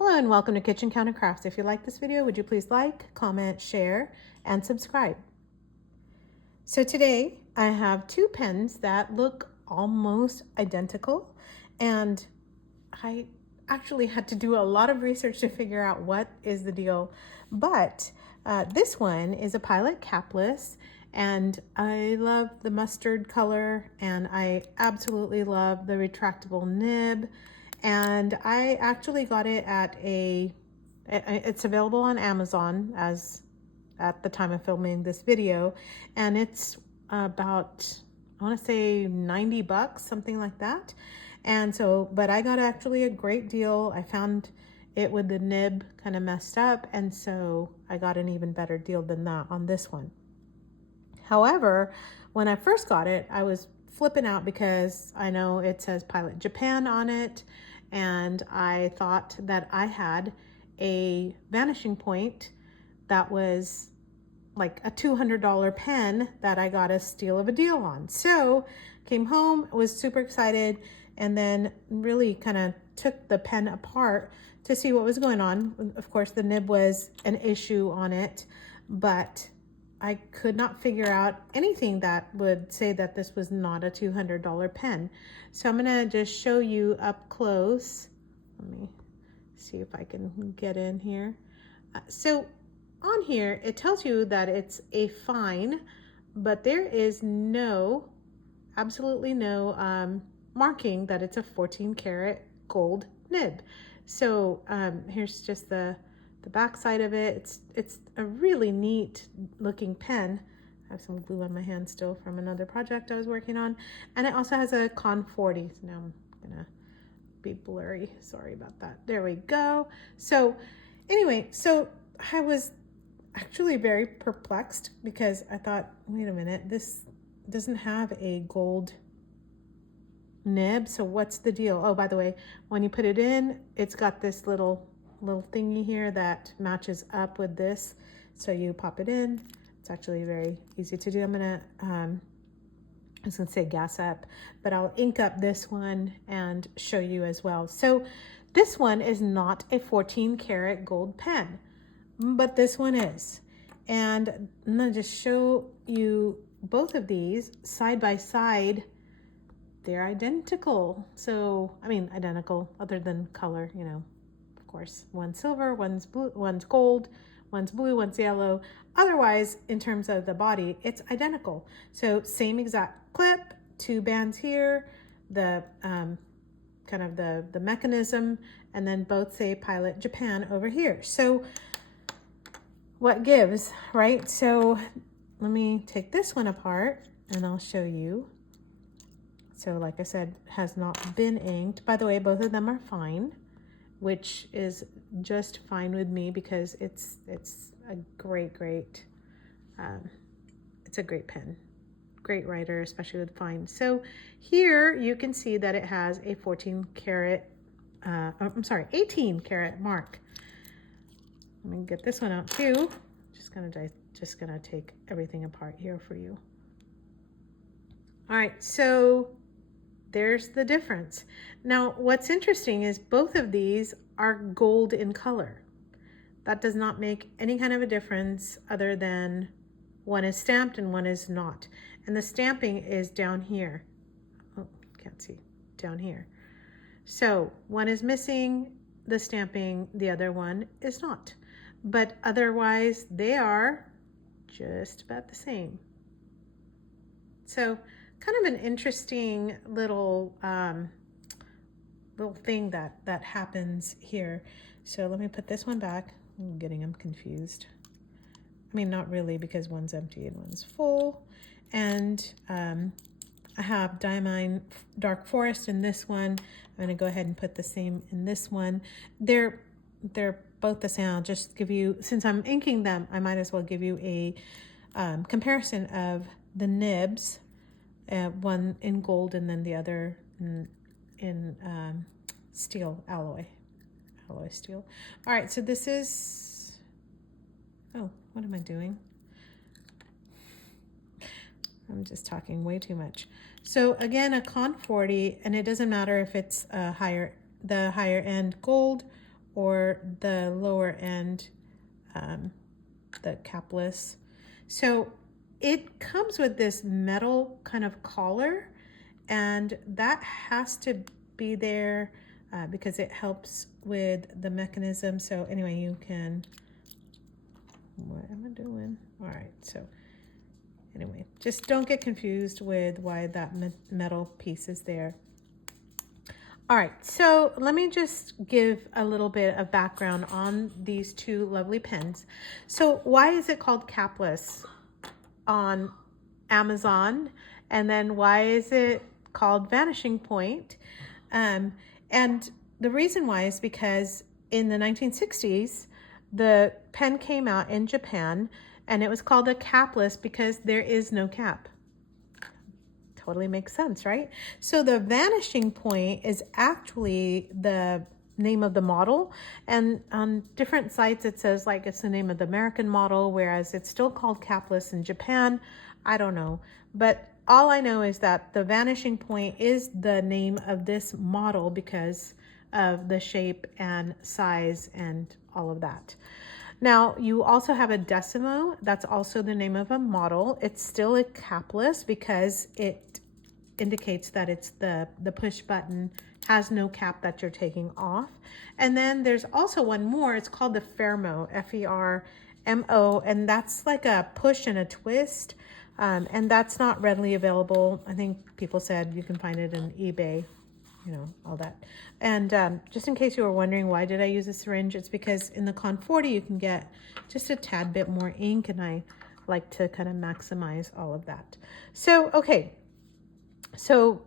Hello and welcome to Kitchen Counter Crafts. If you like this video, would you please like, comment, share, and subscribe. So today I have two pens that look almost identical, and I actually had to do a lot of research to figure out what is the deal. But this one is a Pilot Capless, and I love the mustard color, and I absolutely love the retractable nib. And I actually got it at it's available on Amazon as at the time of filming this video, and it's about, I want to say 90 bucks, something like that. And so, but I got actually a great deal. I found it with the nib kind of messed up, and so I got an even better deal than that on this one. However, when I first got it, I was flipping out because I know it says Pilot Japan on it, and I thought that I had a Vanishing point that was like a $200 pen that I got a steal of a deal on. So came home, was super excited, and then really kind of took the pen apart to see what was going on. Of course, the nib was an issue on it, but I could not figure out anything that would say that this was not a $200 pen. So I'm gonna just show you up close. Let me see if I can get in here. So on here, it tells you that it's a fine, but there is absolutely no marking that it's a 14 karat gold nib. So here's just the back side of it. It's a really neat looking pen. I have some glue on my hand still from another project I was working on. And it also has a Con 40. So now I'm gonna be blurry. Sorry about that. There we go. So anyway, so I was actually very perplexed because I thought, wait a minute, this doesn't have a gold nib. So what's the deal? Oh, by the way, when you put it in, it's got this little thingy here that matches up with this. So you pop it in. It's actually very easy to do. I'm gonna, I was gonna say gas up, but I'll ink up this one and show you as well. So this one is not a 14 karat gold pen, but this one is. And I'm gonna just show you both of these side by side. They're identical. So, I mean, identical other than color, you know, of course, one's silver, one's blue, one's gold, one's blue, one's yellow. Otherwise, in terms of the body, it's identical. So same exact clip, two bands here, the kind of the mechanism, and then both say Pilot Japan over here. So what gives, right? So let me take this one apart and I'll show you. So like I said, has not been inked. By the way, both of them are fine, which is just fine with me because it's a great, it's a great pen, great writer, especially with fine. So here you can see that it has a 18 karat mark. Let me get this one out too. Just gonna take everything apart here for you. All right, so there's the difference. Now, what's interesting is both of these are gold in color. That does not make any kind of a difference other than one is stamped and one is not. And the stamping is down here. Oh, can't see, down here. So one is missing the stamping, the other one is not. But otherwise, they are just about the same. So kind of an interesting little thing that happens here. So let me put this one back. I'm getting them confused. I mean, not really, because one's empty and one's full. And I have Diamine Dark Forest in this one. I'm gonna go ahead and put the same in this one. They're both the same. I'll just give you, since I'm inking them, I might as well give you a comparison of the nibs. One in gold and then the other in steel, alloy steel. All right, so this is, oh, what am I doing? I'm just talking way too much. So again, a Con 40, and it doesn't matter if it's the higher end gold or the lower end, the capless. So it comes with this metal kind of collar, and that has to be there because it helps with the mechanism. So anyway, you can, what am I doing? All right, so anyway, just don't get confused with why that metal piece is there. All right, so let me just give a little bit of background on these two lovely pens. So why is it called Capless on Amazon? And then why is it called Vanishing Point? And the reason why is because in the 1960s, the pen came out in Japan, and it was called a capless because there is no cap. Totally makes sense, right? So the Vanishing Point is actually the name of the model, and on different sites it says like it's the name of the American model, whereas it's still called capless in Japan. I don't know, but all I know is that the Vanishing Point is the name of this model because of the shape and size and all of that. Now, you also have a Decimo. That's also the name of a model. It's still a capless because it indicates that it's the push button has no cap that you're taking off. And then there's also one more. It's called the Fermo, F-E-R-M-O, and that's like a push and a twist. And that's not readily available. I think people said you can find it in eBay, you know, all that. And just in case you were wondering why did I use a syringe, it's because in the Con 40 you can get just a tad bit more ink, and I like to kind of maximize all of that. So, okay. So,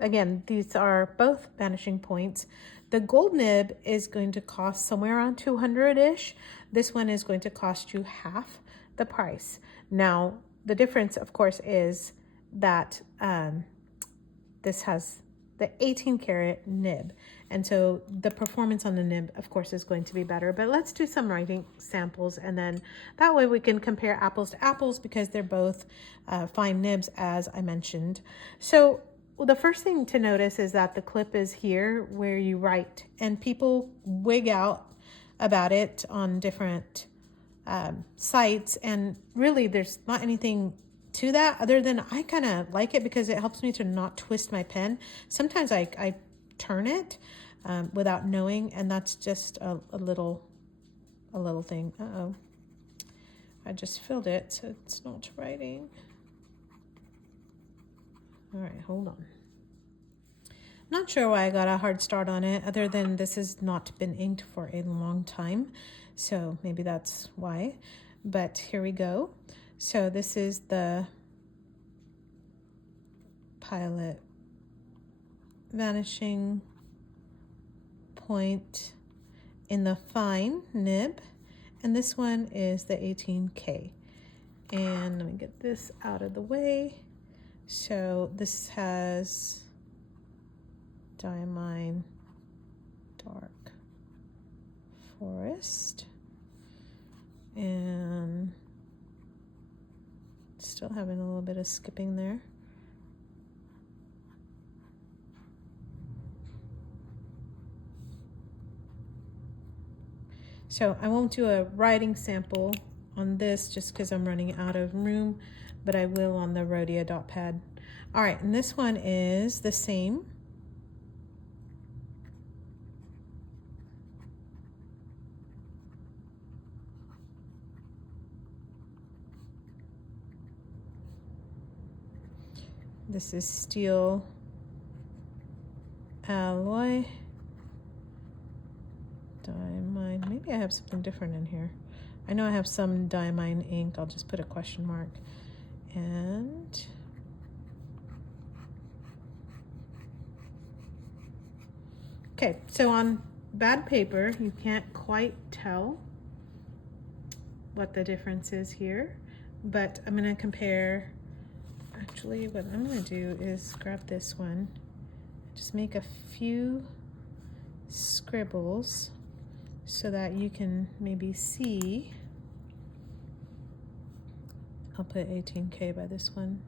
again, these are both Vanishing Points. The gold nib is going to cost somewhere around 200-ish. This one is going to cost you half the price. Now, the difference, of course, is that this has the 18 karat nib. And so the performance on the nib, of course, is going to be better. But let's do some writing samples, and then that way we can compare apples to apples because they're both fine nibs, as I mentioned. So the first thing to notice is that the clip is here where you write, and people wig out about it on different sites, and really there's not anything to that other than I kind of like it because it helps me to not twist my pen. Sometimes I turn it without knowing, and that's just a little thing. Uh-oh, I just filled it, so it's not writing. All right, hold on. Not sure why I got a hard start on it, other than this has not been inked for a long time, so maybe that's why. But here we go. So this is the Pilot Vanishing Point in the fine nib, and this one is the 18K. And let me get this out of the way. So this has Diamine Dark Forest, and still having a little bit of skipping there. So I won't do a writing sample on this just because I'm running out of room, but I will on the Rhodia dot pad. All right, and this one is the same. This is steel alloy. Diamine. Maybe I have something different in here. I know I have some Diamine ink. I'll just put a question mark. And okay, so on bad paper, you can't quite tell what the difference is here, but I'm going to compare. Actually, what I'm going to do is grab this one, just make a few scribbles so that you can maybe see. I'll put 18K by this one.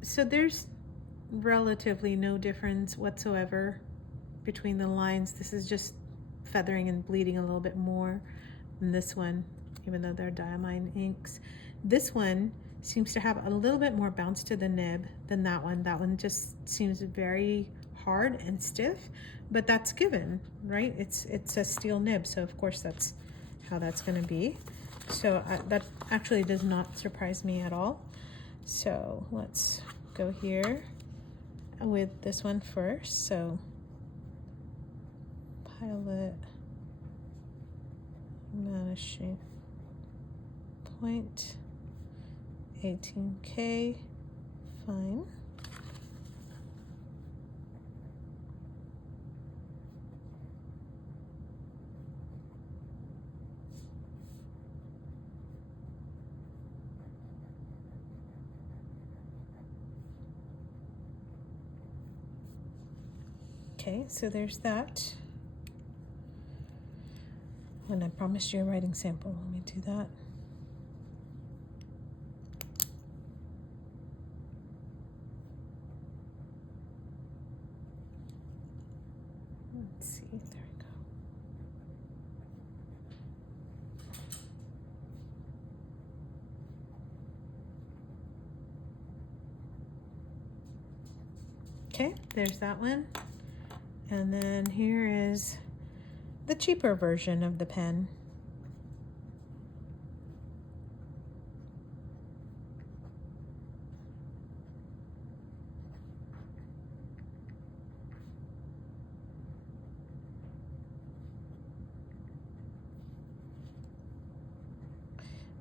So there's relatively no difference whatsoever between the lines. This is just feathering and bleeding a little bit more than this one, even though they're Diamine inks. This one seems to have a little bit more bounce to the nib than that one. That one just seems very hard and stiff, but that's given, right? It's a steel nib, so of course that's how that's going to be. So that actually does not surprise me at all. So let's go here with this one first. So Pilot Vanishing point 18K, fine. Okay, so there's that. And I promised you a writing sample. Let me do that. Let's see, there we go. Okay, there's that one. And then here is the cheaper version of the pen.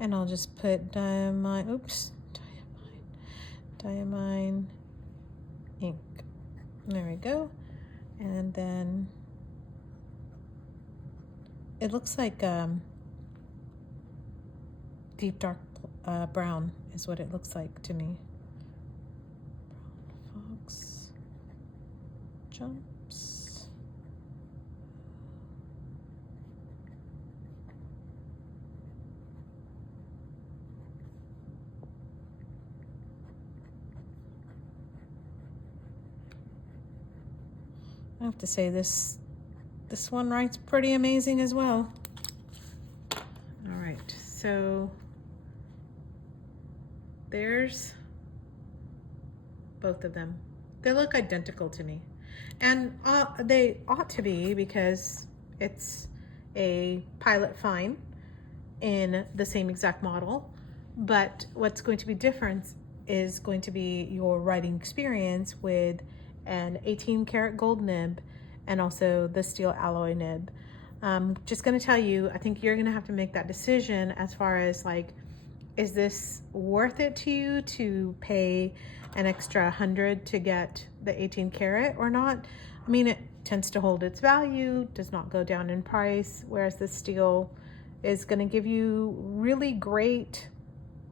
And I'll just put Diamine, oops, Diamine ink. There we go. And then it looks like deep dark brown is what it looks like to me. Brown fox jumps. I have to say this one writes pretty amazing as well. All right, so there's both of them. They look identical to me, and they ought to be, because it's a Pilot Fine in the same exact model. But what's going to be different is going to be your writing experience with an 18 karat gold nib and also the steel alloy nib. Just gonna tell you, I think you're gonna have to make that decision as far as like, is this worth it to you to pay an extra 100 to get the 18 karat or not? I mean, it tends to hold its value, does not go down in price, whereas the steel is gonna give you really great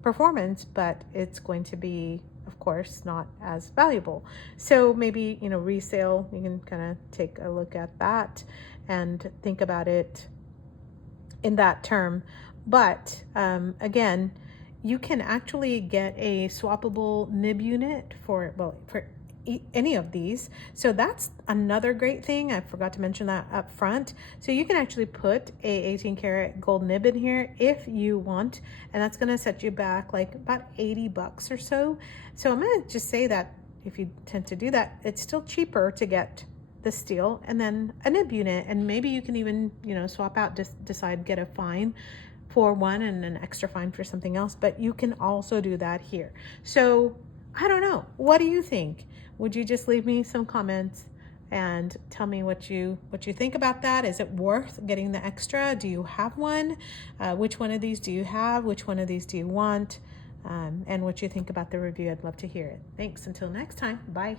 performance, but it's going to be, of course, not as valuable. So maybe, you know, resale, you can kind of take a look at that and think about it in that term. But again, you can actually get a swappable nib unit for, well, for any of these. So that's another great thing. I forgot to mention that up front. So you can actually put a 18 karat gold nib in here if you want, and that's going to set you back like about 80 bucks or so. So I'm going to just say that if you tend to do that, it's still cheaper to get the steel and then a nib unit, and maybe you can even, you know, swap out, decide get a fine for one and an extra fine for something else. But you can also do that here. So I don't know, what do you think? Would you just leave me some comments and tell me what you think about that? Is it worth getting the extra? Do you have one? Which one of these do you have? Which one of these do you want? And what you think about the review. I'd love to hear it. Thanks. Until next time. Bye.